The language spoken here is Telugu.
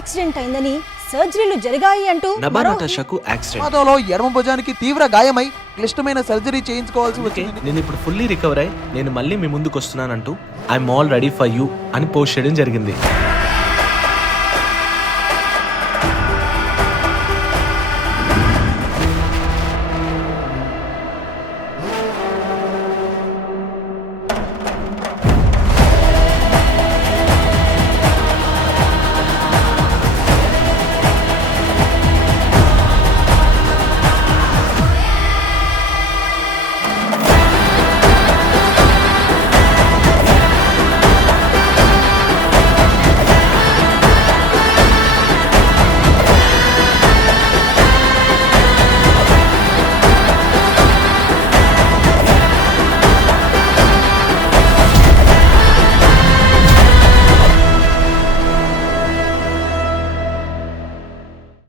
యాక్సిడెంట్ అయిందని, సర్జరీలు జరిగాయి అంటూ నభా నటాషాకు యాక్సిడెంట్. ప్రమాదంలో ఎడమ భుజానికి తీవ్ర గాయమై క్లిష్టమైన సర్జరీ చేయించుకోవాల్సి వచ్చింది. నేను ఇప్పుడు ఫుల్లీ రికవర్ అయ్యి నేను మళ్ళీ మీ ముందుకు వస్తున్నానంటూ I'm all ready for you అని పోస్ట్ చేయడం జరిగింది.